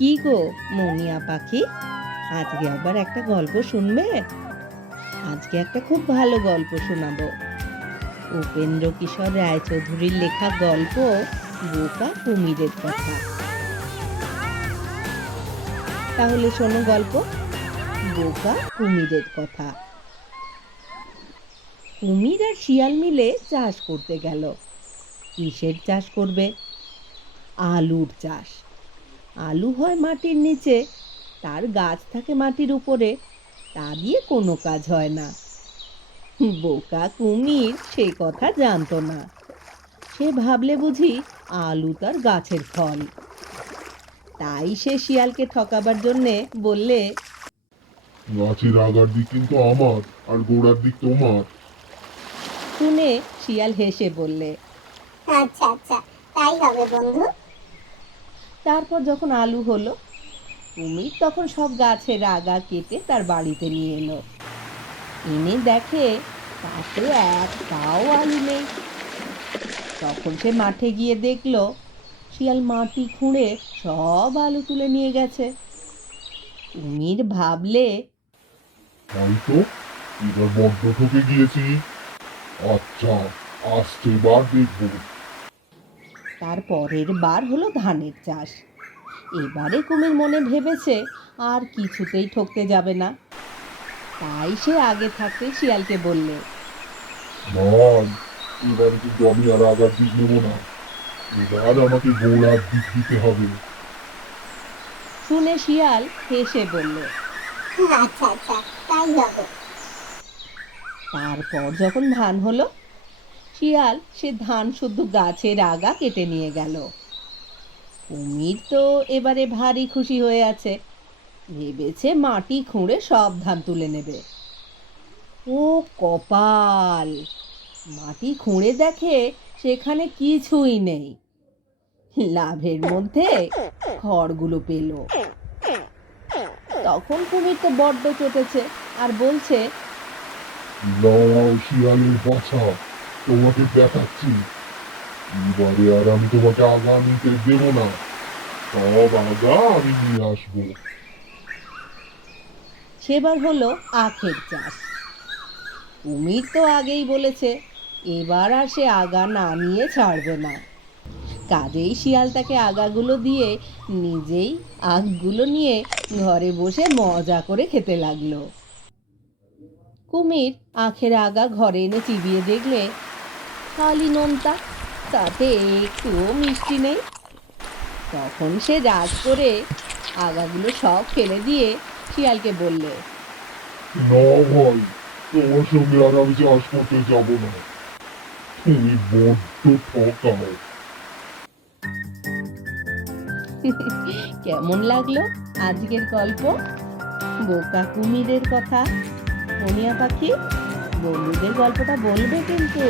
কি গো মনিয়া পাখি? আজকে আবার একটা গল্প শুনবে? আজকে একটা খুব ভালো গল্প শোনাবো। উপেন্দ্র কিশোর রায়চৌধুরীর লেখা গল্প বোকা কুমিরের কথা। তাহলে শোনো গল্প, বোকা কুমিরের কথা। কুমির আর শিয়াল মিলে চাষ করতে গেল। কিসের চাষ করবে? আলুর চাষ। আলু হয় মাটির নিচে তার গাছ থাকে মাটির উপরে তা দিয়ে কোনো কাজ হয় না। বোকা কুমির সে কথা জানতো না। সে ভাবলে বুঝি আলু তার গাছের ফল। তাই সে শিয়ালকে ঠকাবার জন্যে বললে গাছের আগার দিক কিন্তু আমার আর গোড়ার দিক তোমার। শুনে শিয়াল হেসে বললে আচ্ছা আচ্ছা তাই হবে বন্ধু। তারপর যখন আলু হলো কুমির তখন সব গাছের আগা কেটে তার বাড়িতে নিয়ে এলো। এনে দেখে তাতে একটাও আলু নেই। তখন সে মাঠে গিয়ে দেখল, শিয়াল মাটি খুঁড়ে সব আলু তুলে নিয়ে গেছে। কুমির ভাবলে হয়তো এবার বড্ড ঠকে গিয়েছি। আচ্ছা আসছে এবার দেখব। তার পরের বার হলো ধানের চাষ। এবারে কুমির মনে ভেবেছে আর কিছুতেই ঠকতে যাবে না। তাই সে আগে থাকতে শিয়ালকে বললে ভাই এবার কিন্তু আমি আর আগার দিক নেব না। এবার আমাকে গোড়ার দিক দিতে হবে। শুনে শিয়াল হেসে বলল আচ্ছা আচ্ছা তাই হবে। তারপর যখন ধান হলো শিয়াল সে ধান শুদ্ধ গাছের আগা কেটে নিয়ে গেল। কুমির তো এবারে ভারী খুশি হয়ে আছে। ভেবেছে মাটি খুঁড়ে সব ধান তুলে নেবে। ও কপাল! মাটি খুঁড়ে দেখে সেখানে কিছুই নেই। লাভের মধ্যে খড়গুলো পেল। তখন কুমির তো বড্ড চটেছে আর বলছে শিয়ালের বাছা তোমাকে দেখাচ্ছি। এবারে আর আমি তোমাকে আগা নিতে দেবো না। সব আগা আমি নিয়ে আসব। সেবার হলো আখের চাষ। কুমির তো আগেই বলেছে, এবার আর সে আগা না নিয়ে ছাড়বে না। কাজেই শিয়াল তাকে আগাগুলো দিয়ে নিজেই আখগুলো নিয়ে ঘরে বসে মজা করে খেতে লাগল। কুমির আখের আগা ঘরে এনে চিবিয়ে দেখলে খালি নোনতা তাতে একটুও মিষ্টি নেই। তখন সে রাগ করে আগাগুলো সব ফেলে দিয়ে শিয়ালকে বললে না ভাই তোমার সঙ্গে আর আমি চাষ করতে যাব না। তুমি বড্ড ঠকাও। কেমন লাগল আজকের গল্প? বোকা কুমিরের কথা মনিয়া পাখি বন্ধুদের গল্পটা বলবে কিন্তু।